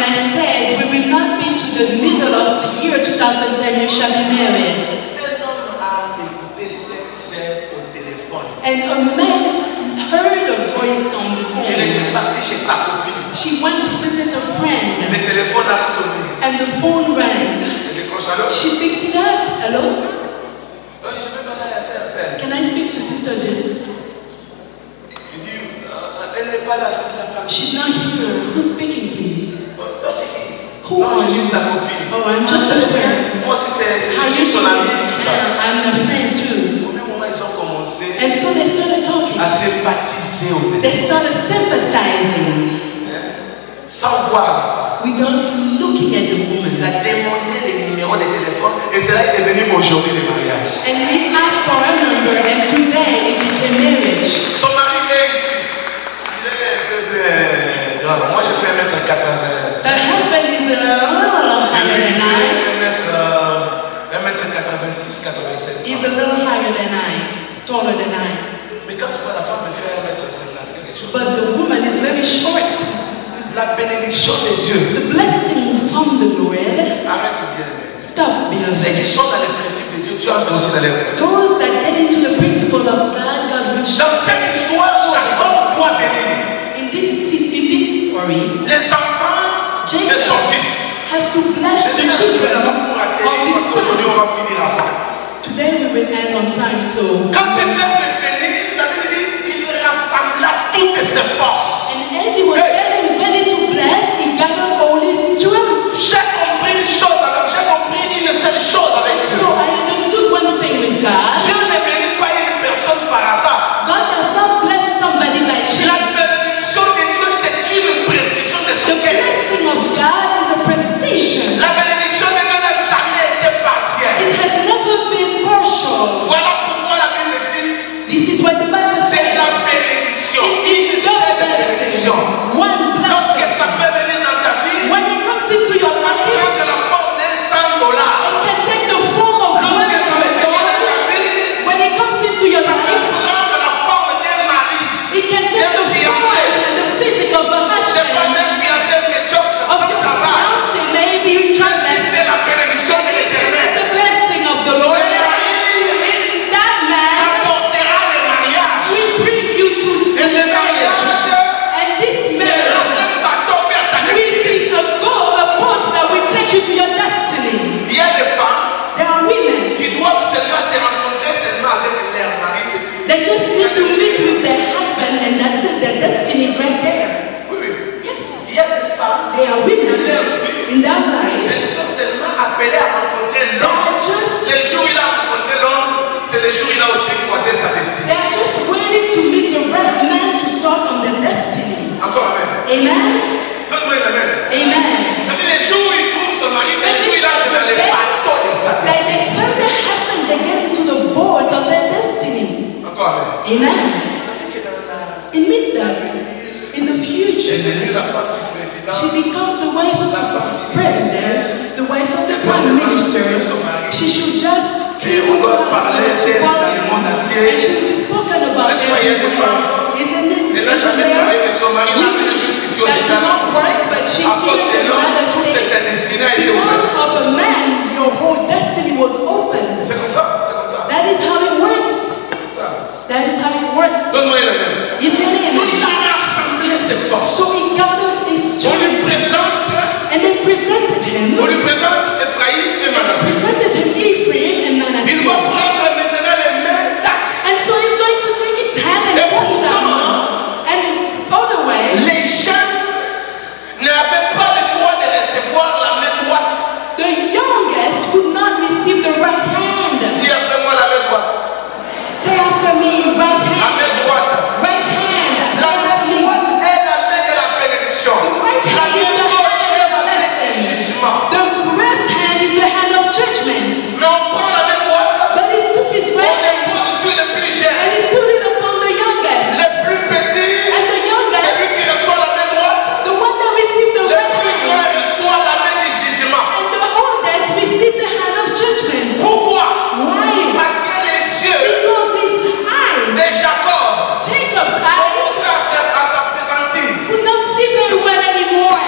And I said, we will not be to the middle of the year 2010, you shall be married. And a man heard a voice on the phone. She went to visit a friend. And the phone rang. She picked it up. Hello? Can I speak to Sister This? She's not here. Who's speaking, please? Who are you? Oh, I'm just a friend. I'm a friend too. And so they started talking. They started sympathizing. Without looking at the woman. And he asked for a number, and today it became marriage. Her husband is a little higher than I. He's a little higher than I, taller than I. But the woman is very short. La bénédiction de Dieu. The blessing from the Lord. Stop, beloved. Ceux qui sont dans les principes de Dieu, Dieu entre aussi dans les principes. Those that get into the principle of God, God will show. Dans cette histoire, Jacob doit bénir. In this story, les enfants de son fils. Have to bless the children of his Aujourd'hui, on va finir avant. Today we will end on time, so. Quand il veut bénir, la Bible dit, il rassembla toutes ses forces. And as he was getting ready to bless, he gathered all his strength. J'ai compris une chose avec, j'ai compris une seule chose avec Dieu. So I understood one thing with God. Dieu ne bénit pas une personne par hasard. God does not bless somebody by chance. La bénédiction de Dieu, c'est une précision de son cœur. The blessing of God is a precision. La bénédiction de Dieu n'a jamais été partielle. It has never been partial. Voilà pourquoi la Bible dit. This is what the Bible says. C'est la bénédiction. It is the blessing. One blessing. Lorsque ça peut venir dans ta vie, when it comes into your life, it can take the form of $100. It can take the form of $100. When it comes into your life, it can take the form and the physique of a husband. Of your fiancé, maybe you just c'est la bénédiction de l'Éternel. the blessing of the Lord. In that man, we bring you to the marriage. And this marriage will be a boat that will take you to your destiny. Il y a des femmes There are women qui doivent seulement se rencontrer seulement avec leur mari, c'est fini. that just need to live with their husband, and that's it. Their destiny is right there. Oui, oui. Yes. Il y a des femmes They are women in that life. elles sont seulement appelées à rencontrer They l'homme. are just Les jours où il a rencontré l'homme, c'est les jours où il a aussi croisé sa destinée. They are just waiting to meet the right man to start on their destiny. Encore amen. Amen. Donne-moi une amen. Amen. Ça veut dire les jours où il trouve son mari, c'est les jours où il entre dans les bateaux de sa That destinée. they find their husband, they get into the boat of their destiny. Encore amen. Amen. Ça veut dire que dans la... It means that in the Elle future, devient la femme du président. she becomes the wife of the president, the wife of the prime minister. She should just Et on doit parler d'elle dans le monde and entier. she will be spoken about everywhere. Isn't it? Elle n'a jamais parlé de son mari, n'a venu jusqu'ici aux That did États-Unis. not work, but she's À cause here de in the l'homme, United toute States. ta destinée a été ouverte. Because of a man, your whole destiny was opened. C'est comme ça, c'est comme ça. That is how it works. Ça. That is how it works. Donne-moi une amen. Give me an Donc il amen. a rassemblé ses forces. So he gathered his On lui strength, présente, and they presented him. on lui présente Ephraïm et Manassé. Presented him Ephraim and Il Manasseh. va prendre maintenant les mains, tac. And so he's going to take its hand and Et press pourtant, down. And other way, les gens n'avaient pas le droit de recevoir la main droite. the youngest could not receive the right hand. Dis après moi la main droite. Say after me, right La hand. main droite. Right hand. La Say main after me. droite est la main de la bénédiction. Right La hand is main the gauche hand est of la main du blessing. jugement. The left hand is the hand of judgment. Mais on prend la main droite, But he took his on right hand dépose sur le plus jeune. and he put it upon the youngest. Le plus petit, And the c'est youngest, lui qui reçoit la main droite. the one that received the Le right plus hand, grand reçoit la main du jugement. and the oldest received the hand of judgment. Pourquoi? Why? Parce que les yeux Because his eyes, de Jacob Jacob's eyes, commencent à s'appesantir. could not see very well anymore.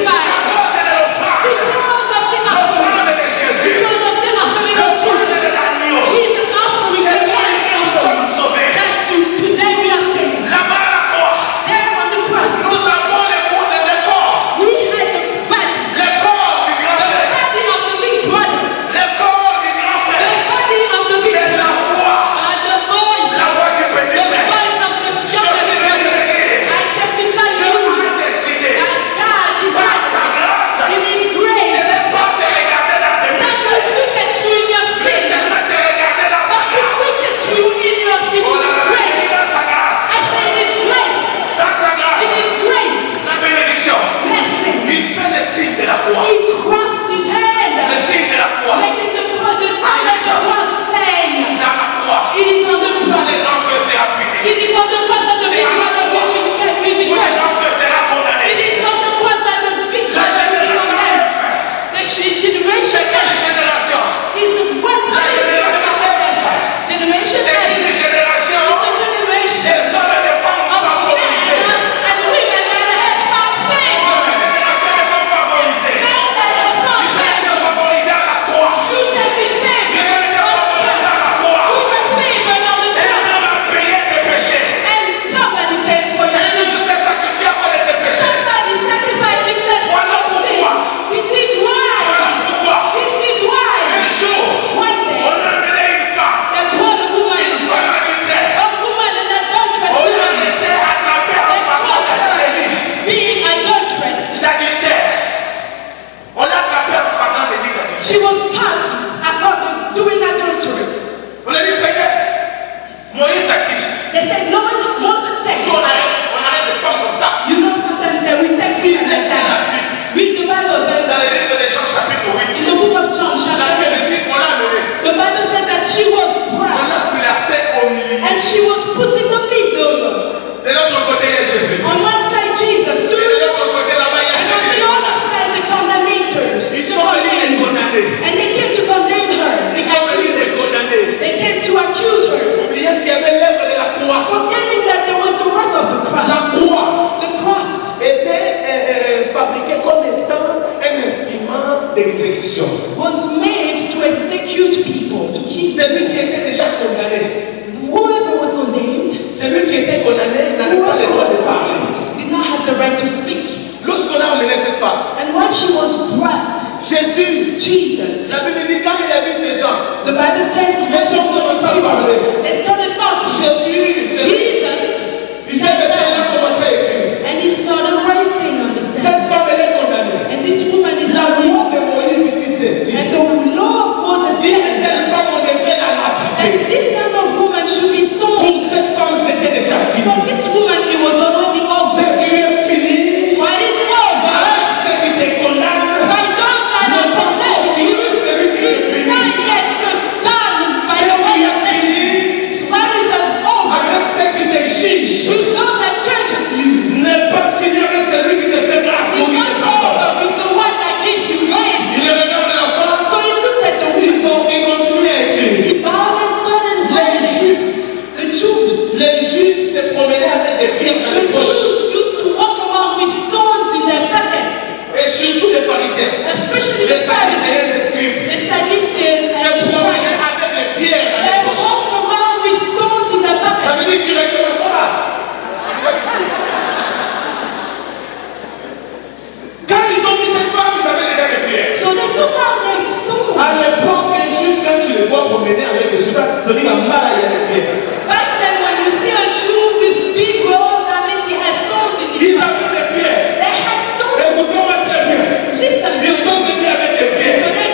sanctified. cause de l'offrande. Because of the L'offrande offering. de Jésus. Because of the offering of L'offrande Jesus. de l'agneau. Jesus offering the Nous sommes gift. sauvés. That today we are saved. Là-bas à la croix, There on the cross. nous avons le corps. We had the body. Le corps du grand The frère. body of the big brother. Le corps du grand The frère. body of the big Et la brother. voix. And the voice. La voix du petit The frère. voice of the Je younger suis venu brother. te dire. I came to tell Dieu you a décidé. that God Par decided sa grâce. in His De grace ne pas te regarder dans tes not to péchés. look at you in your Mais sin, seulement te regarder dans sa but to grâce. look at you in your Oh là là, j'ai grace. dit dans sa grâce. I say in His grace. Dans sa In grâce. His grace. La bénédiction. Blessing. Il fait le signe de la croix. He crossed his hand. Le signe de la croix. Making the cross, the sign of the cross saying, C'est à la croix. it is on the Où cross. les enfants sera punis. It is on the cross that the big brother will be Où les crushed. enfants sera It condamnés. is on the cross that the big La brother will be génération condemned. est faite. The generation C'est quelle génération? is one La génération generation C'est une génération is a generation des hommes et des femmes of men favorisés. and women that have found La favor. génération des hommes favorisés. Men that have found Ils ont été favor. favorisés à la croix. You can be Ils favored. ont été favorisés à la croix. You were favored on the Un cross. homme a payé tes péchés. And somebody paid for your Un sin. homme s'est sacrifié à cause de tes péchés. Somebody sacrificed himself for Voilà your sin. pourquoi. This is why. Voilà pourquoi. This is why. Un jour, One day, on a amené une femme. they brought a woman, Une femme adultère. a woman, an adulterous On a woman. été attrapé en They faveur caught de her délit. being adulterous. D'adultère. On l'a attrapé en flagrant délit d'adultère. She was caught according doing adultery. On a dit, Seigneur, Moïse a dit, They said, Lord, Moses si said, on arrête des femmes comme ça, you know, sometimes that we take things like that. Read the Bible dans les livres de Jean chapitre 8, in the book of John, la chapter 8. Bible dit, on l'a amené. The Bible said that she was On brought l'a placé au milieu. and she was put in the middle. De l'autre côté, il y a Jésus. On one side, Jesus Et stood, de l'autre côté, là-bas, il y a and ceux on qui the other side, the condemnators. Ils The sont venus les condemned. condamner. And they came to condemn her. Ils sont venus les condamner. They came to accuse her, Oubliez qu'il y avait l'œuvre de la croix. forgetting that there was the work of the La cross. croix The cross était fabriquée comme étant un instrument d'exécution. was made to execute people, to kill Celui them. qui était déjà condamné, Whoever was condemned, celui qui était condamné n'avait pas le droit de parler. did not have the right to speak. Lorsqu'on a emmené cette femme, And when she was brought, Jésus, Jesus, la Bible dit quand il a vu ces gens, the Bible says, les gens commencent à parler. they started talking. Jésus, Jesus, il s'est baissé et il a commencé à écrire. and he started writing on the sand. Cette femme, elle est condamnée. And this woman is La condemned. loi de Moïse dit ceci. And the law of Moses Dit said telle femme, on devrait la that lapider. this kind of woman should be Pour stoned. cette femme, c'était déjà fini. For this woman, it was already Ce over. qui est fini, What is over? ce qui te condamne, By those that are condemned, celui qui est is fini. not yet condemned by Ce the qui word est of God. fini, What is over? avec ce qui te juge, With those that judges you. n'est pas fini avec celui qui te fait grâce ou It's qui not te pardonne. over with the one that gives you grace. Il regarde la femme, So he looked at the woman. il continue à écrire. He bowed and started Les writing. Juifs, The Jews. les Juifs se promenaient avec des pierres dans The les poches. Jews used to walk around with stones in their pockets, Et surtout les pharisiens. especially Les the pharisiens et Pharisees, les scribes. the Sadducees, Se and the promenaient scribes. avec les pierres dans They les poches. walked around with stones in their Ça pockets. veut dire directement ça là. Quand ils ont vu cette femme, ils avaient déjà des pierres. So they took out their stones. À l'époque, un juif, quand tu le vois promener avec des soldats, tu dis que là, il y a des pierres. Back then, when you see a Jew with big robes, that means he has stones in his Ils pocket. avaient des pierres. They had stones. Écoutez-moi très bien. Listen. Ils sont venus avec des pierres. So they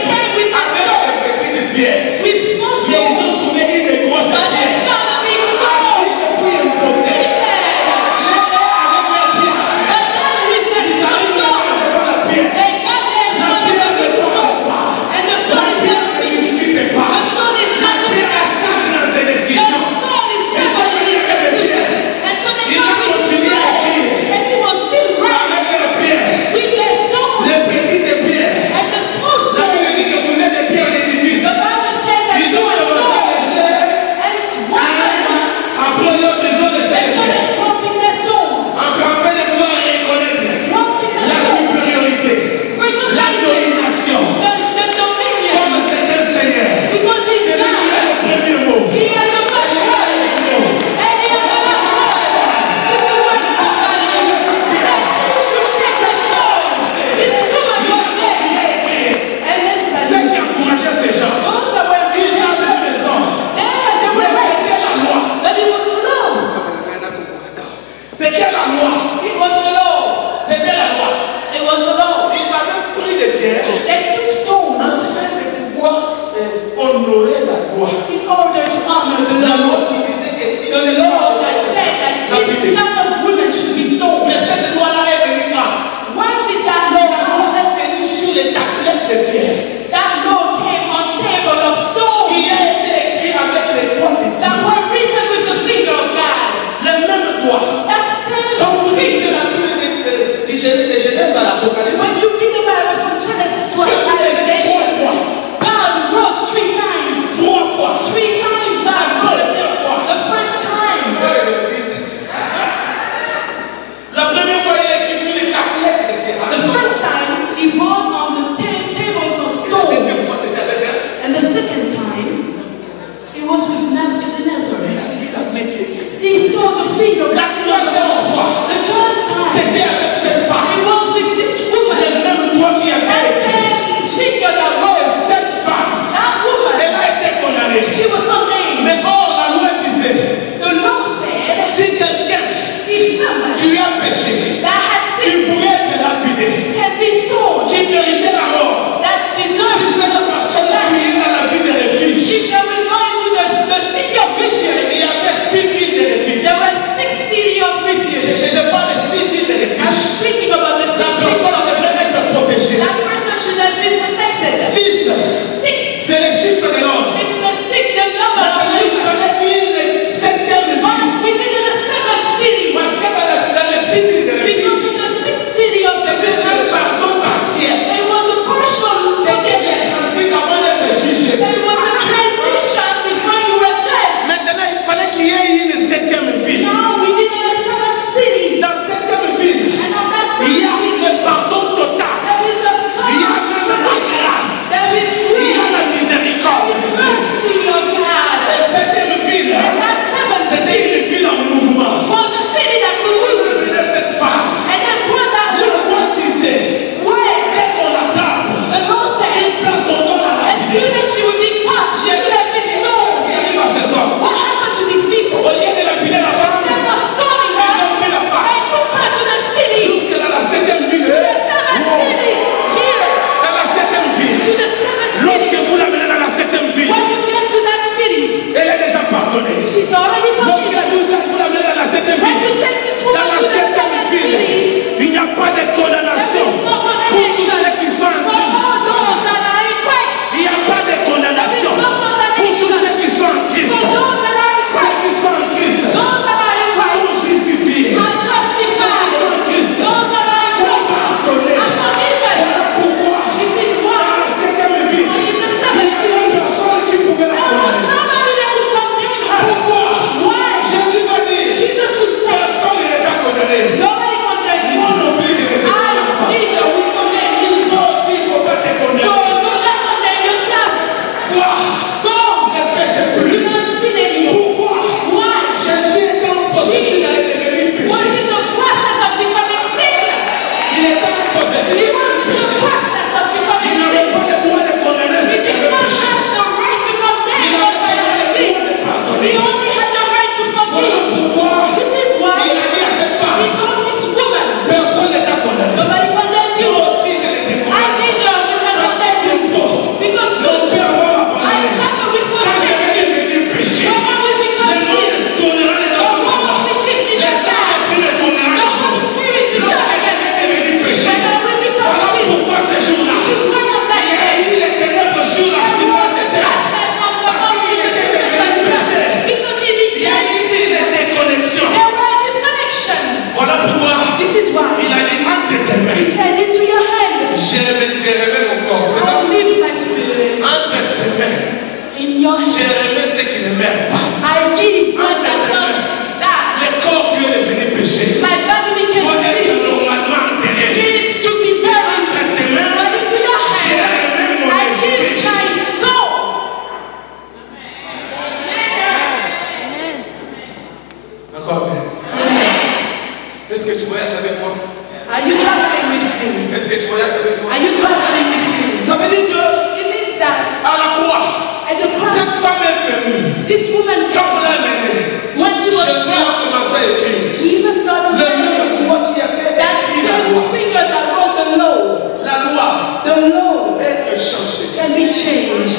voyage avec moi? Are you traveling with me? Ça veut dire que It means that à la croix, at the cross, cette femme est venue. this woman Quand on came. l'a menée, When she was Jésus a born, commencé à écrire. Jesus started Le writing. même doigt qui a fait That écrire la same loi. finger that wrote the law. La loi The law est changée. can be changed.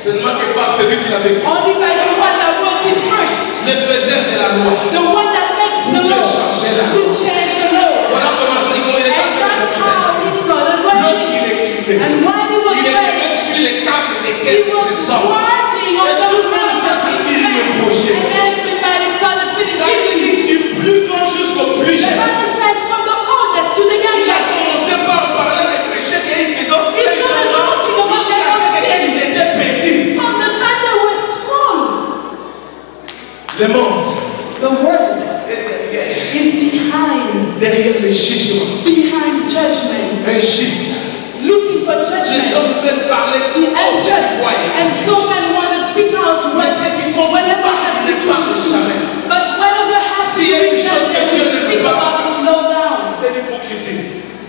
Seulement que par celui qui l'avait écrit. Only by the one that wrote it first. Le faiseur de la loi. The one that makes the law. To change the law. Voilà comment c'est qu'on est And that's how he started writing. Lorsqu'il écrivait, And while he was il writing, écrivait sur les tables he desquelles was se sort. writing on Et the tout le monde words s'est of senti his name. reproché. And everybody started feeling La guilty. Bible dit du plus grand jusqu'au plus The jeune. Bible says from the oldest to the Il a youngest. commencé par parler des péchés qu'ils faisaient. Ils Ils sont sont là talking about jusqu'à ce their qu'ils étaient petits. From the time they were small, Le monde the world est derrière, is behind, derrière les jugements. behind judgment, Injuste. looking for Les judgment. hommes veulent parler tout And, haut cette voyage. and so men want to speak out Mais what ce qu'ils font whatever pas, has ils ne been parlent jamais. But whatever has S'il y a been une chose que done, Dieu they ne speak veut pas, about it low down. c'est l'hypocrisie.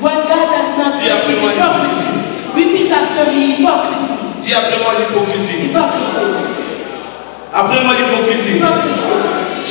What God does not Dis après moi hypocrisy. Repeat after me, hypocrisy. Dis après moi l'hypocrisie. Hypocrisy. Après moi l'hypocrisie. Hypocrisy.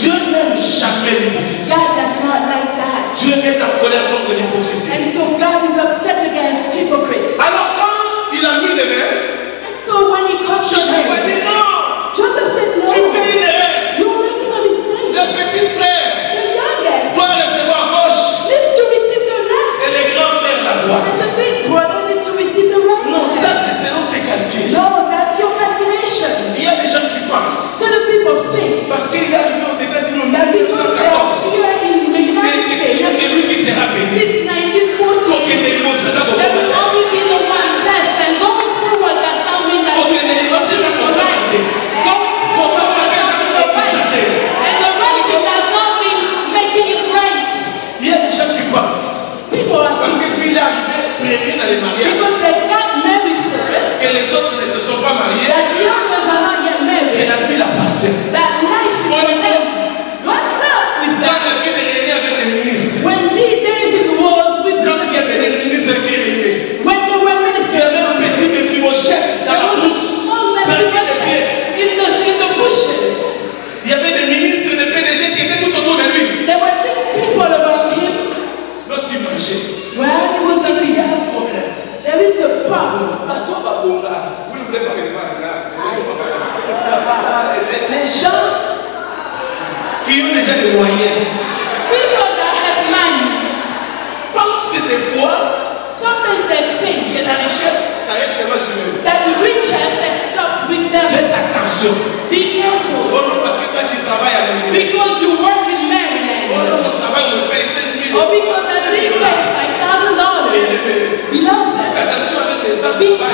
Dieu n'aime jamais l'hypocrisie. God does not like that. Dieu est en colère contre l'hypocrisie. And so God is upset against hypocrites. Alors quand il a mis les mains, And so when he je questioned lui ai him, dit non, Joseph said, tu no, fais une erreur. you're making a mistake. Le petit frère The youngest doit recevoir à gauche needs to receive the left. et les grands frères à droite. And the big brother needs to receive the right. Non, ça c'est selon tes calculs. No, that's your calculation. Il y a des gens qui pensent, So the people think parce qu'il est arrivé aux États-Unis en that because they are 1914, here in the United mais il y a States que lui qui sera béni. since 1940, Pour que des négociations soient there will combattues. only be the one blessed. And going forward does not mean that Pour que you des négociations soient the right. combattues. Going forward does not mean the right. And the right does not mean making it right. Il y a des gens qui pensent, People are parce que thinking lui il est arrivé premier dans les mariages, because they got married first, que les autres ne se sont pas mariés, that the others are not yet que married, la vie appartient. that life is for them. What's up with Quand that? la vie de régner avec des ministres, When David was with lorsqu'il y avait des ministres qui régnaient, when they were il y ministers, avait un petit Mephibosheth dans there la was a brousse, small perdu des pieds. Mephibosheth in the bushes. Il y avait des ministres, des PDG qui étaient tout autour de lui. There were big people around him. Lorsqu'il marchait, Well, he was il eating. y a un problème. There is a problem. À toi, Babonga, vous ne voulez pas que je parle là. Les gens qui ont déjà des moyens People that have money, pensent des fois sometimes they think que la richesse s'arrête seulement sur eux. that the riches have stopped with them. Faites attention. Be careful. Oh non, parce que toi tu travailles à Maryland. Because you work in Oh Maryland. non, mon travail me paye 5 000 Or because I think like $5,000. Bien fait. Beloved, Attention avec les gens be qui travaillent